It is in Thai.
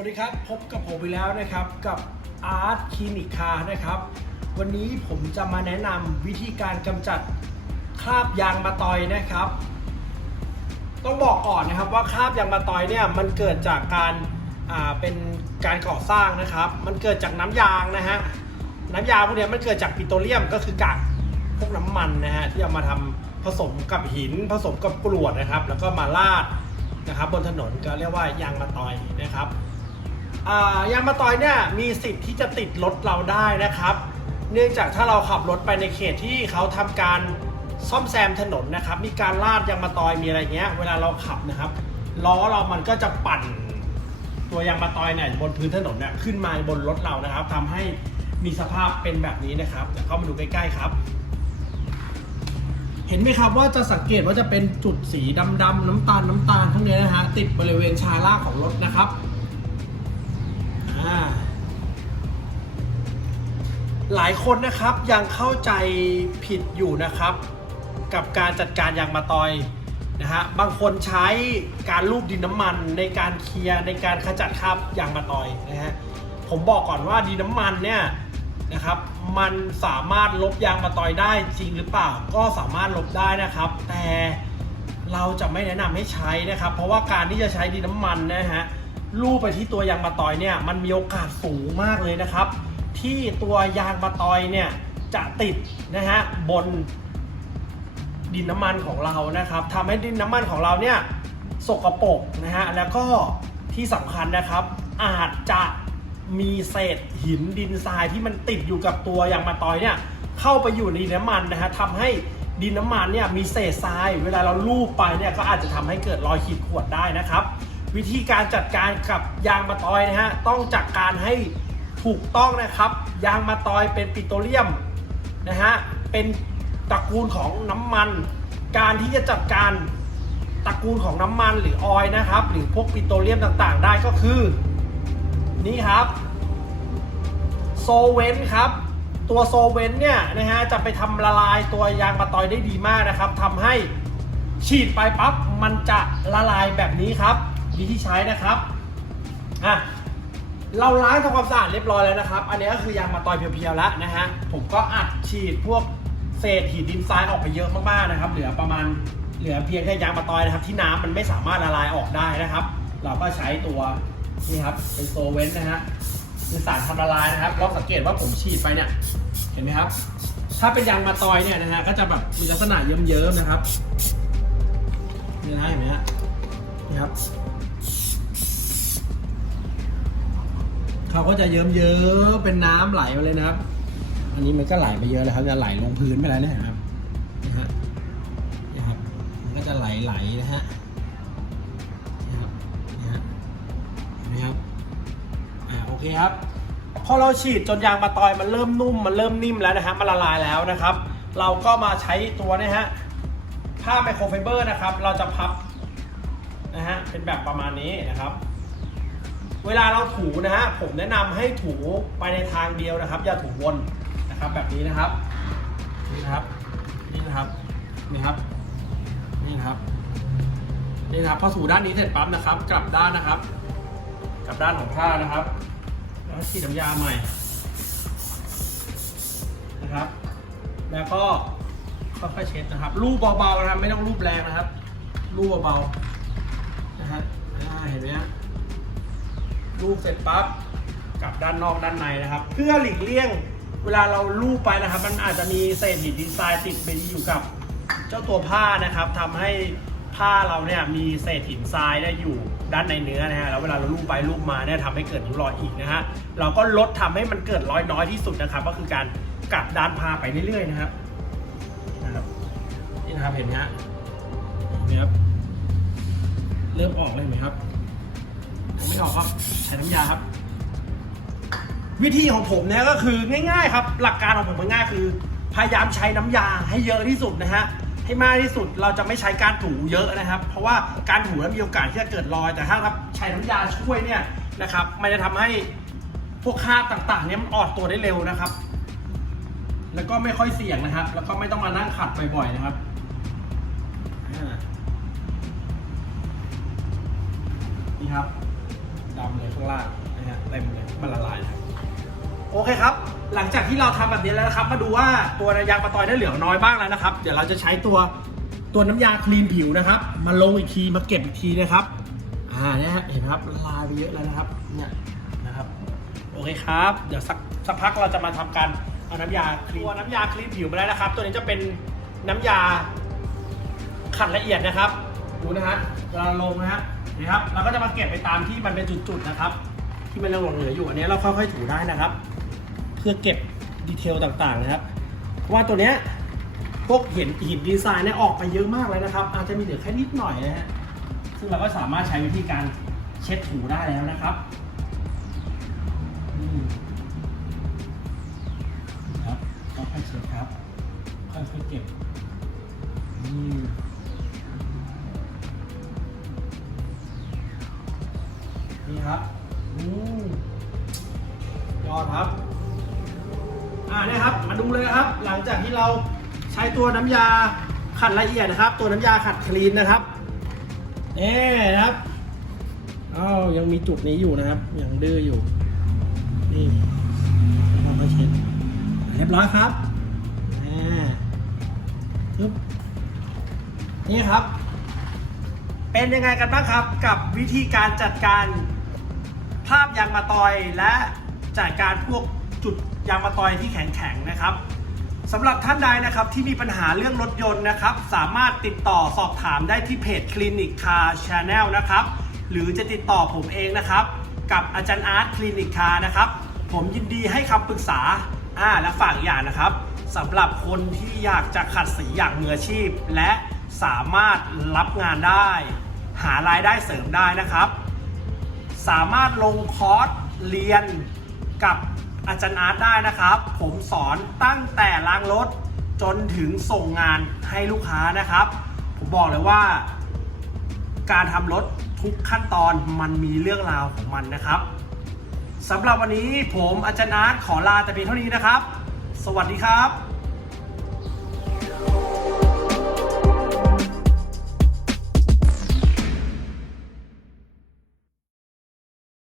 วัสดีครับ พบกับผมอีกแล้วนะครับกับอาร์ตคลินิกคานะครับ วันนี้ผมจะมาแนะนำวิธีการกำจัดคราบยางมะตอยนะครับ ต้องบอกก่อนนะครับว่าคราบยางมะตอยเนี่ยมันเกิดจากการเป็นการก่อสร้างนะครับ มันเกิดจากน้ำยางนะฮะน้ำยางพวกเนี้ยมันเกิดจากปิโตรเลียมก็คือกากพวกน้ำมันนะฮะที่เอามาทำผสมกับหินผสมกับกรวดนะครับ แล้วก็มาลาดนะครับบนถนนก็เรียกว่ายางมะตอยนะครับ ยางมะตอยเนี่ยมีสิทธิ์ที่จะติดรถเราได้นะครับ เนื่องจากถ้าเราขับรถไปในเขตที่เขาทำการซ่อมแซมถนนนะครับ มีการลาดยางมะตอยมีอะไรเงี้ย เวลาเราขับนะครับล้อเรามันก็จะปั่นตัวยางมะตอยเนี่ยบนพื้นถนนเนี่ยขึ้นมาบนรถเรานะครับทำให้มีสภาพเป็นแบบนี้นะครับเดี๋ยวเข้ามาดูใกล้ๆครับ เห็นไหมครับว่าจะสังเกตว่าจะเป็นจุดสีดำๆน้ำตาลน้ำตาลทั้งนี้นะฮะติดบริเวณชาล่างของรถนะครับ หลายคนนะครับยังเข้าใจผิดอยู่นะครับ กับการจัดการยางมะตอยนะฮะบางคนใช้การลูบดินน้ำมันในการเคลียร์ในการขจัดคราบยางมะตอยนะฮะผมบอกก่อนว่าดินน้ำมันเนี่ยนะครับมันสามารถลบยางมะตอยได้จริงหรือเปล่า ก็สามารถลบได้นะครับ แต่เราจะไม่แนะนำให้ใช้นะครับ เพราะว่าการที่จะใช้ดินน้ำมันนะฮะ ลูบไปที่ตัวยางมะตอยเนี่ยมันมีโอกาสสูงมากเลยนะครับ ที่ตัวยางมะตอยเนี่ยจะติดนะฮะบนดินน้ำมันของเรานะครับทำให้ดินน้ำมันของเราเนี่ยสกปรกนะฮะแล้วก็ที่สำคัญนะครับ อาจจะมีเศษหินดินทรายที่มันติดอยู่กับตัวยางมะตอยเนี่ยเข้าไปอยู่ในดินน้ำมันนะฮะทำให้ดินน้ำมันเนี่ยมีเศษทราย เวลาเราลูบไปเนี่ยก็อาจจะทำให้เกิดรอยขีดข่วนได้นะครับ วิธีการจัดการกับยางมะตอยนะฮะต้องจัดการให้ถูกต้องนะครับ ยางมะตอยเป็นปิโตรเลียมนะฮะเป็นตระกูลของน้ำมัน การที่จะจัดการตระกูลของน้ำมันหรือออยนะครับ หรือพวกปิโตรเลียมต่างๆ ได้ก็คือ นี่ครับโซเวนครับ ตัวโซเวนเนี่ยนะฮะจะไปทำละลายตัวยางมะตอยได้ดีมากนะครับทำให้ฉีดไปปั๊บมันจะละลายแบบนี้ครับ วิธีใช้นะครับอะเราล้างทำความสะอาดเรียบร้อยแล้วนะครับ อันนี้ก็คือยางมาตอยเพียวๆแล้วนะฮะ ผมก็อัดฉีดพวกเศษหินดินทรายออกไปเยอะมากๆนะครับ เหลือประมาณเหลือเพียงแค่ยางมาตอยนะครับ ที่น้ำมันไม่สามารถละลายออกได้นะครับ เราก็ใช้ตัวนี่ครับเป็นโซเวนนะฮะคือสารทำละลายนะครับลองสังเกตว่าผมฉีดไปเนี่ย เห็นไหมครับ ถ้าเป็นยางมาตอยเนี่ยนะฮะก็จะแบบมีลักษณะเยิ้มๆนะครับนี่นะเห็นไหมฮะนี่ครับ เขาก็จะเยิ้มเยิ้มเป็นน้ำไหลมาเลยนะครับ อันนี้มันก็ไหลไปเยอะแล้วครับจะไหลลงพื้นไปแล้วเนี่ยเห็นไหมครับนี่ฮะครับ มันก็จะไหลไหลนะฮะนี่ครับนี่ฮะนไหมครับอ่าโอเคครับพอเราฉีดจนยางมะตอยมันเริ่มนุ่มมันเริ่มนิ่มแล้วนะฮะมันละลายแล้วนะครับ เราก็มาใช้ตัวนี้ฮะผ้าไมโครไฟเบอร์นะครับ เราจะพับนะฮะเป็นแบบประมาณนี้นะครับ เวลาเราถูนะฮะผมแนะนำให้ถูไปในทางเดียวนะครับ อย่าถูวนนะครับแบบนี้นะครับนี่นะครับนี่นะครับนี่ครับนี่นะครับนี่นะครับพอถูด้านนี้เสร็จปั๊บนะครับ กลับด้านนะครับ กลับด้านของผ้านะครับ แล้วฉีดน้ำยาใหม่นะครับ แล้วก็ค่อยๆเช็ดนะครับรูปเบาๆนะครับ ไม่ต้องรูปแรงนะครับรูปเบาๆนะฮะเห็นไหมฮะ รูปเสร็จปั๊บกลับด้านนอกด้านในนะครับ เพื่อหลีกเลี่ยงเวลาเราลูบไปนะครับ มันอาจจะมีเศษหินดินทรายติดไปอยู่กับเจ้าตัวผ้านะครับทำให้ผ้าเราเนี่ยมีเศษหินทรายได้อยู่ด้านในเนื้อนะฮะแล้วเวลาเราลูบไปลูบมาเนี่ยทำให้เกิดริ้วรอยอีกนะฮะเราก็ลดทำให้มันเกิดรอยน้อยที่สุดนะครับ ก็คือการกลับด้านผ้าไปเรื่อยๆนะครับนะครับนี่นะครับเห็นไหมฮะนไหมครับเริ่มออกเลยเห็นไหมครับ ไม่ออกครับใช้น้ำยาครับ วิธีของผมเนี่ยก็คือง่าย ๆ ครับ หลักการของผมมันง่ายคือ พยายามใช้น้ำยาให้เยอะที่สุดนะฮะให้มากที่สุดเราจะไม่ใช้การถูเยอะนะครับ เพราะว่าการถูแล้วมีโอกาสที่จะเกิดรอย แต่ถ้าครับใช้น้ำยาช่วยเนี่ยนะครับมันจะทำให้พวกคราบต่างๆเนี่ยมันออดตัวได้เร็วนะครับ แล้วก็ไม่ค่อยเสี่ยงนะครับ แล้วก็ไม่ต้องมานั่งขัดบ่อยๆนะครับนี่ครับ ดำเลยข้างล่างนะฮะเต็มเลยมันละลายนะครับโอเคครับ หลังจากที่เราทำแบบนี้แล้วนะครับ มาดูว่าตัวยางมะตอยได้เหลืองน้อยบ้างแล้วนะครับ เดี๋ยวเราจะใช้ตัวตัวน้ำยาคลีนผิวนะครับ มาลงอีกทีมาเก็บอีกทีนะครับ อ่าเนี่ยเห็นครับละลายไปเยอะแล้วนะครับ เนี่ยนะครับ โอเคครับ เดี๋ยวสักสักพักเราจะมาทำการเอาน้ำยาคลีนตัวน้ำยาคลีนผิวมาแล้วนะครับ ตัวนี้จะเป็นน้ำยาขัดละเอียดนะครับ ดูนะฮะเวลาลงนะฮะ นี่ครับเราก็จะมาเก็บไปตามที่มันเป็นจุดๆนะครับ ที่มันยังหลงเหลืออยู่อันนี้เราค่อยๆถูได้นะครับ เพื่อเก็บดีเทลต่างๆนะครับเพราะว่าตัวเนี้ยพวกหินหินดีไซน์เนี่ยออกไปเยอะมากเลยนะครับ อาจจะมีเหลือแค่นิดหน่อยนะฮะซึ่งเราก็สามารถใช้วิธีการเช็ดถูได้แล้วนะครับครับค่อยๆเช็ดครับค่อยๆเก็บ ครับอืมยอดครับ อ่าเนี่ยครับ มาดูเลยครับ หลังจากที่เราใช้ตัวน้ำยาขัดละเอียดนะครับ ตัวน้ำยาขัดคลีนนะครับเอ๊นะครับอ้าวยังมีจุดนี้อยู่นะครับ ยังดื้ออยู่ นี่เราก็เช็ดเรียบร้อยครับอ่าปึ๊บนี่ครับ เป็นยังไงกันบ้างครับกับวิธีการจัดการ ภาพยางมาตอยและจัดการพวกจุดยางมาตอยที่แข็งๆนะครับสำหรับท่านใดนะครับที่มีปัญหาเรื่องรถยนต์นะครับ สามารถติดต่อสอบถามได้ที่เพจ Clinic Car Channel นะครับ หรือจะติดต่อผมเองนะครับ กับอาจารย์อาร์ตคลินิกคานะครับ ผมยินดีให้คำปรึกษาอ่าและฝากอีกอย่างนะครับสำหรับคนที่อยากจะขัดสีอย่างมืออาชีพ และสามารถรับงานได้ หารายได้เสริมได้นะครับ สามารถลงคอร์สเรียนกับอาจารย์อาร์ตได้นะครับ ผมสอนตั้งแต่ล้างรถจนถึงส่งงานให้ลูกค้านะครับ ผมบอกเลยว่า การทำรถทุกขั้นตอนมันมีเรื่องราวของมันนะครับสำหรับวันนี้ผมอาจารย์อาร์ตขอลาแต่เพียงเท่านี้นะครับ สวัสดีครับ